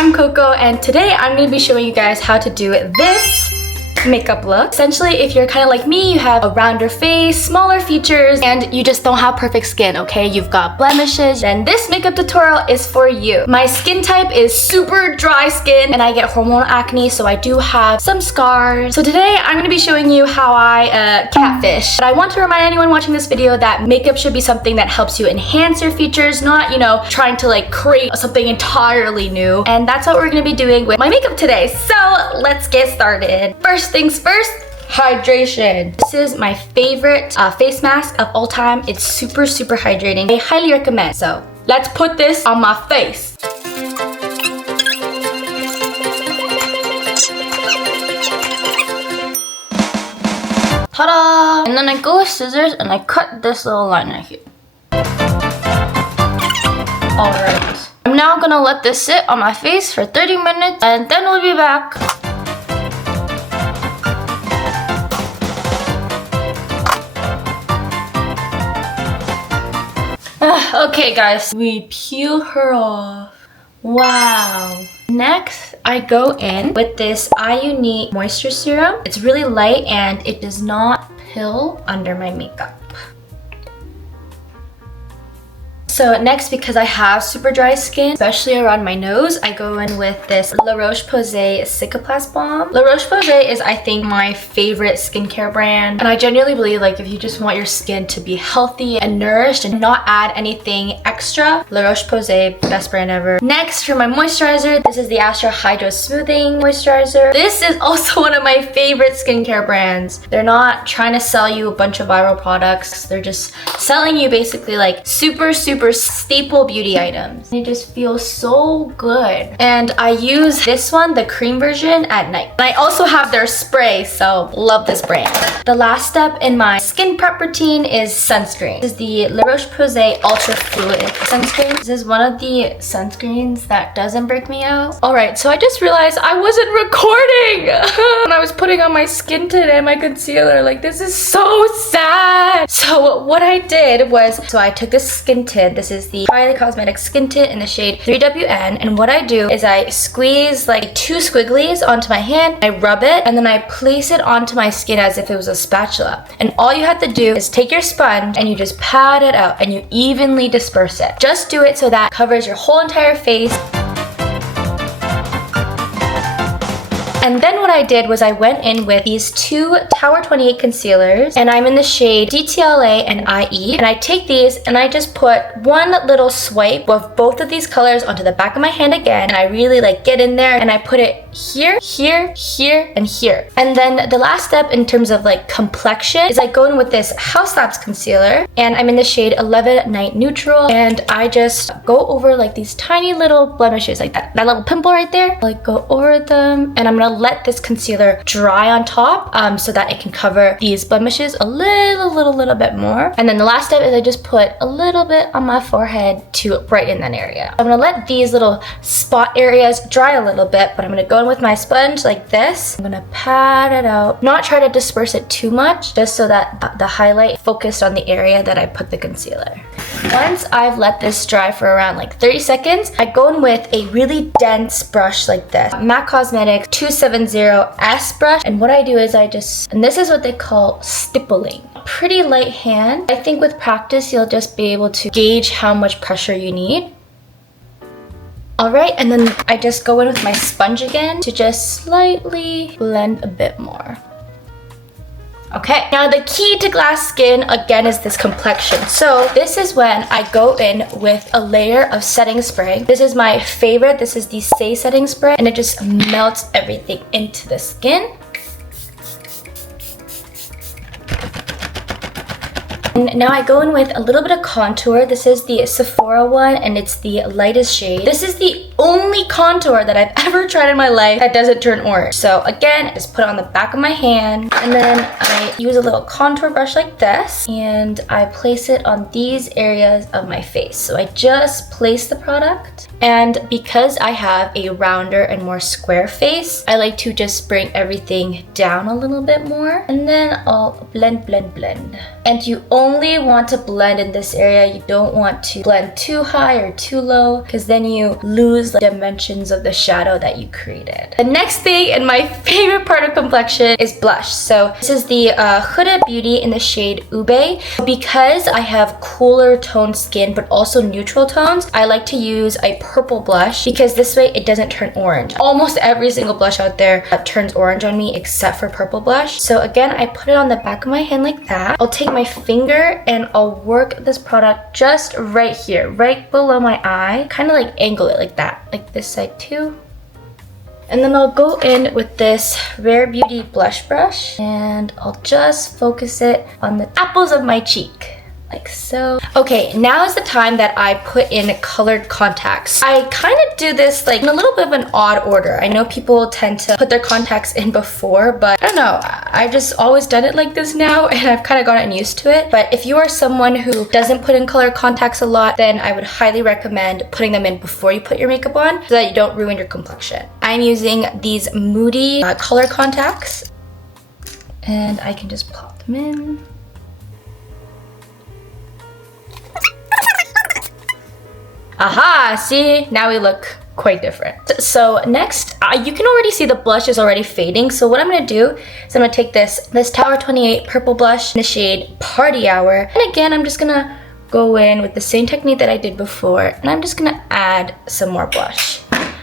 I'm Coco, and today I'm going to be showing you guys how to do this makeup look. Essentially, if you're kind of like me, you have a rounder face, smaller features, and you just don't have perfect skin, okay? You've got blemishes, then this makeup tutorial is for you. My skin type is super dry skin, and I get hormonal acne, so I do have some scars. So today, I'm going to be showing you how I catfish. But I want to remind anyone watching this video that makeup should be something that helps you enhance your features, not, you know, trying to like create something entirely new. And that's what we're going to be doing with my makeup today. So let's get started. First things first, hydration. This is my favorite face mask of all time. It's super hydrating. I highly recommend. So let's put this on my face. Ta-da! And then I go with scissors and I cut this little line right here. Alright. I'm now gonna let this sit on my face for 30 minutes and then we'll be back. Okay guys, we peel her off. Wow. Next, I go in with this Unique moisture serum. It's really light and it does not pill under my makeup. So next, because I have super dry skin, especially around my nose, I go in with this La Roche-Posay Cicaplast Balm. La Roche-Posay is, I think, my favorite skincare brand. And I genuinely believe, like, if you just want your skin to be healthy and nourished and not add anything extra, La Roche-Posay, best brand ever. Next, for my moisturizer, this is the Astra Hydro Smoothing Moisturizer. This is also one of my favorite skincare brands. They're not trying to sell you a bunch of viral products. They're just selling you basically like super staple beauty items. It just feels so good. And I use this one, the cream version, at night. And I also have their spray, so love this brand. The last step in my skin prep routine is sunscreen. This is the La Roche-Posay Ultra Fluid Sunscreen. This is one of the sunscreens that doesn't break me out. Alright, so I just realized I wasn't recording when I was putting on my skin tint and my concealer. Like, this is so sad. So what I did was, so I took this skin tint. This is the Kylie Cosmetics skin tint in the shade 3WN, and what I do is I squeeze like 2 squigglies onto my hand, I rub it, and then I place it onto my skin as if it was a spatula. And all you have to do is take your sponge and you just pat it out and you evenly disperse it. Just do it so that covers your whole entire face. And then what I did was I went in with these 2 Tower 28 concealers, and I'm in the shade DTLA and IE. And I take these and I just put one little swipe of both of these colors onto the back of my hand again. And I really like get in there and I put it here, here, here, and here. And then the last step in terms of like complexion is I go in with this House Labs concealer, and I'm in the shade 11 Night Neutral, and I just go over like these tiny little blemishes, like that little pimple right there. Like go over them, and I'm gonna let this concealer dry on top so that it can cover these blemishes a little bit more. And then the last step is I just put a little bit on my forehead to brighten that area. I'm gonna let these little spot areas dry a little bit, but I'm gonna go in with my sponge like this. I'm gonna pat it out, not try to disperse it too much, just so that the highlight focused on the area that I put the concealer. Once I've let this dry for around like 30 seconds, I go in with a really dense brush like this, MAC Cosmetics 270S brush. And what I do is and this is what they call stippling. Pretty light hand. I think with practice, you'll just be able to gauge how much pressure you need. Alright, and then I just go in with my sponge again to just slightly blend a bit more. Okay, now the key to glass skin again is this complexion. So this is when I go in with a layer of setting spray. This is my favorite. This is the Say setting spray, and it just melts everything into the skin. And now I go in with a little bit of contour. This is the Sephora one, and it's the lightest shade. This is the only contour that I've ever tried in my life that doesn't turn orange. So again, I just put it on the back of my hand, and then I use a little contour brush like this, and I place it on these areas of my face. So I just place the product, and because I have a rounder and more square face, I like to just bring everything down a little bit more, and then I'll blend. And you only only want to blend in this area. You don't want to blend too high or too low because then you lose the dimensions of the shadow that you created. The next thing and my favorite part of complexion is blush. So this is the Huda Beauty in the shade Ube. Because I have cooler toned skin but also neutral tones, I like to use a purple blush because this way it doesn't turn orange. Almost every single blush out there turns orange on me except for purple blush. So again, I put it on the back of my hand like that. I'll take my finger and I'll work this product just right here, right below my eye. Kind of like angle it like that, like this side too. And then I'll go in with this Rare Beauty blush brush and I'll just focus it on the apples of my cheek. Like so. Okay, now is the time that I put in colored contacts. I kind of do this like in a little bit of an odd order. I know people tend to put their contacts in before, but I don't know. I've just always done it like this now and I've kind of gotten used to it. But if you are someone who doesn't put in colored contacts a lot, then I would highly recommend putting them in before you put your makeup on so that you don't ruin your complexion. I'm using these Moody color contacts and I can just plop them in. Aha, see, now we look quite different. So next, you can already see the blush is already fading. So what I'm gonna do is I'm gonna take this Tower 28 purple blush in the shade Party Hour. And again, I'm just gonna go in with the same technique that I did before. And I'm just gonna add some more blush.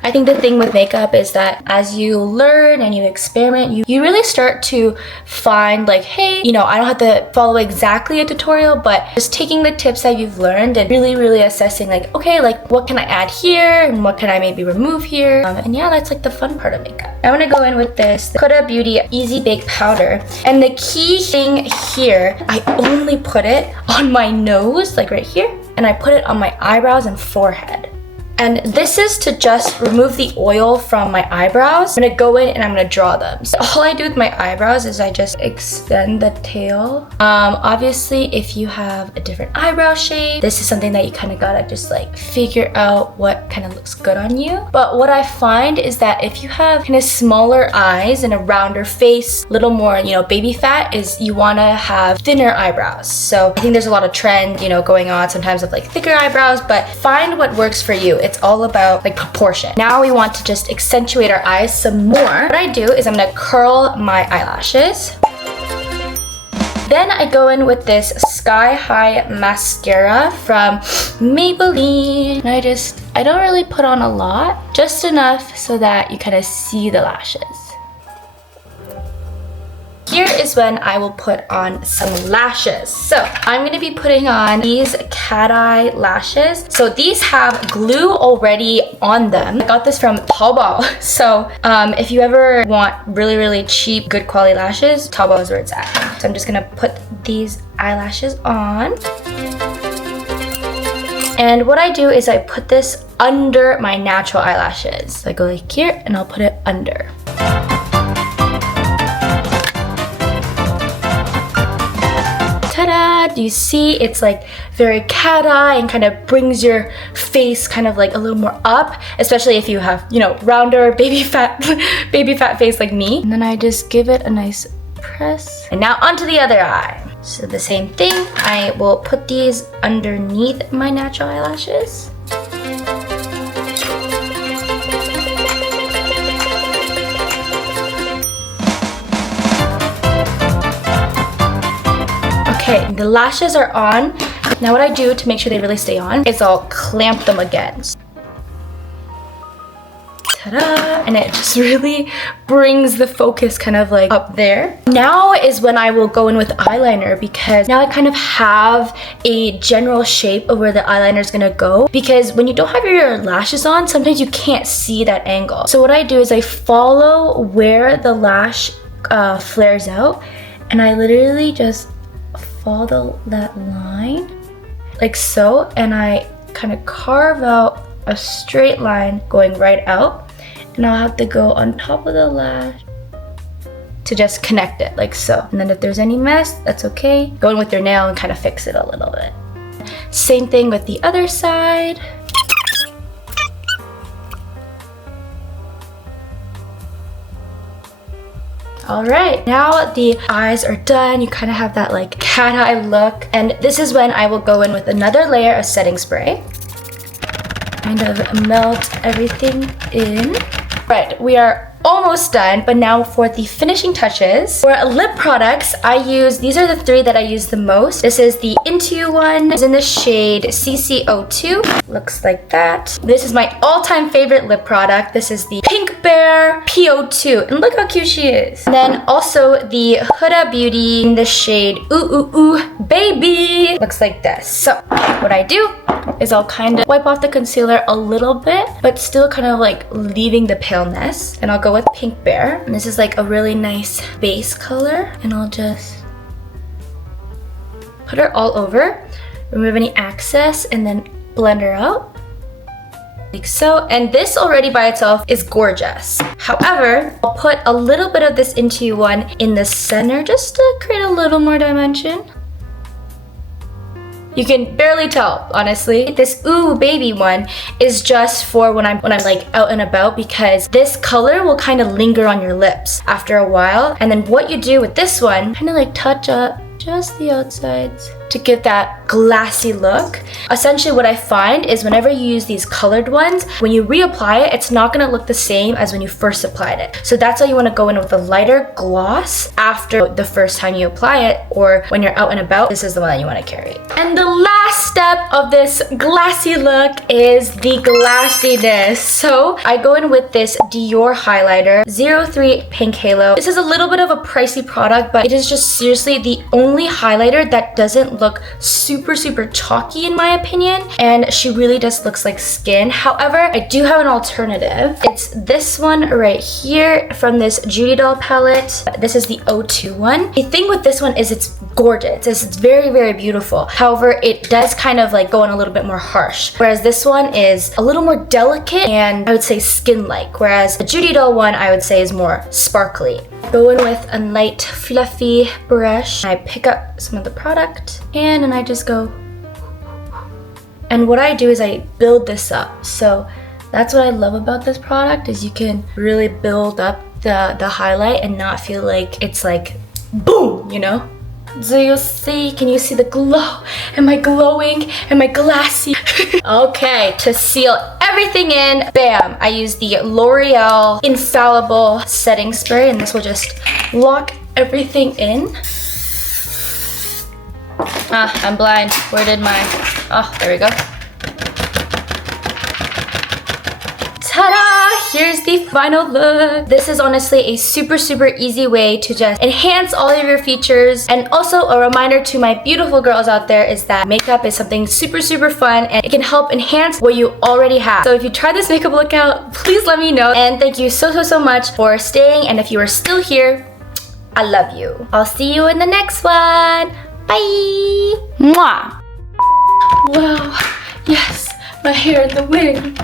I think the thing with makeup is that as you learn and you experiment, you really start to find like, hey, you know, I don't have to follow exactly a tutorial, but just taking the tips that you've learned and really assessing like, okay, like what can I add here and what can I maybe remove here? And yeah, that's like the fun part of makeup. I'm gonna go in with this Huda Beauty Easy Bake Powder. And the key thing here, I only put it on my nose, like right here, and I put it on my eyebrows and forehead. And this is to just remove the oil from my eyebrows. I'm gonna go in and I'm gonna draw them. So all I do with my eyebrows is I just extend the tail. Obviously, if you have a different eyebrow shape, this is something that you kind of gotta just like figure out what kind of looks good on you. But what I find is that if you have kind of smaller eyes and a rounder face, little more, you know, baby fat, is you wanna have thinner eyebrows. So I think there's a lot of trend, you know, going on sometimes of like thicker eyebrows, but find what works for you. It's all about like proportion. Now we want to just accentuate our eyes some more. What I do is I'm gonna curl my eyelashes. Then I go in with this Sky High mascara from Maybelline. And I don't really put on a lot, just enough so that you kind of see the lashes. Here is when I will put on some lashes. So I'm gonna be putting on these cat eye lashes. So these have glue already on them. I got this from Taobao. So if you ever want really cheap, good quality lashes, Taobao is where it's at. So I'm just gonna put these eyelashes on. And what I do is I put this under my natural eyelashes. So I go like here and I'll put it under. Ta-da! Do you see? It's like very cat eye and kind of brings your face kind of like a little more up, especially if you have, you know, rounder baby fat face like me. And then I just give it a nice press. And now onto the other eye. So the same thing, I will put these underneath my natural eyelashes. Okay, the lashes are on. Now what I do to make sure they really stay on is I'll clamp them again. Ta-da! And it just really brings the focus kind of like up there. Now is when I will go in with eyeliner because now I kind of have a general shape of where the eyeliner is gonna go. Because when you don't have your lashes on, sometimes you can't see that angle. So what I do is I follow where the lash flares out and I literally just follow that line like so, and I kind of carve out a straight line going right out, and I'll have to go on top of the lash to just connect it like so. And then if there's any mess, that's okay. Go in with your nail and kind of fix it a little bit. Same thing with the other side. All right, now the eyes are done. You kind of have that like cat eye look. And this is when I will go in with another layer of setting spray. Kind of melt everything in. Right, we are almost done, but now for the finishing touches. For lip products, these are the 3 that I use the most. This is the Into You one. It's in the shade CC02. Looks like that. This is my all-time favorite lip product. This is the Pink Bear PO2. And look how cute she is. And then also the Huda Beauty in the shade Ooh Ooh Ooh Baby. Looks like this. So what I do is I'll kind of wipe off the concealer a little bit, but still kind of like leaving the paleness. And I'll go with Pink Bear. And this is like a really nice base color. And I'll just put her all over, remove any excess, and then blend her out. Like so. And this already by itself is gorgeous. However, I'll put a little bit of this Into You one in the center just to create a little more dimension. You can barely tell, honestly. This Ooh Baby one is just for when I'm like out and about, because this color will kind of linger on your lips after a while. And then what you do with this one, kind of like touch up just the outsides to give that glassy look. Essentially what I find is whenever you use these colored ones, when you reapply it, it's not gonna look the same as when you first applied it. So that's why you wanna go in with a lighter gloss after the first time you apply it, or when you're out and about, this is the one that you wanna carry. And the last step of this glassy look is the glassiness. So I go in with this Dior highlighter, 03 Pink Halo. This is a little bit of a pricey product, but it is just seriously the only highlighter that doesn't look super chalky in my opinion, and she really just looks like skin. However, I do have an alternative. It's this one right here from this Judy Doll palette. This is the 02 one. The thing with this one is it's gorgeous. It's very beautiful. However, it does kind of like go in a little bit more harsh, whereas this one is a little more delicate and I would say skin-like, whereas the Judy Doll one I would say is more sparkly. Go in with a light fluffy brush. I pick up some of the product and then I just go, and what I do is I build this up. So that's what I love about this product, is you can really build up the highlight and not feel like it's like boom, you know? Do you see? Can you see the glow? Am I glowing? Am I glassy? Okay, to seal everything in, bam, I use the L'Oreal Infallible Setting Spray, and this will just lock everything in. Ah, I'm blind. Where did my... Oh, there we go. Ta-da! Here's the final look. This is honestly a super easy way to just enhance all of your features. And also a reminder to my beautiful girls out there is that makeup is something super fun, and it can help enhance what you already have. So if you try this makeup look out, please let me know. And thank you so much for staying. And if you are still here, I love you. I'll see you in the next one. Bye! Mwah! Wow, yes, my hair in the wind.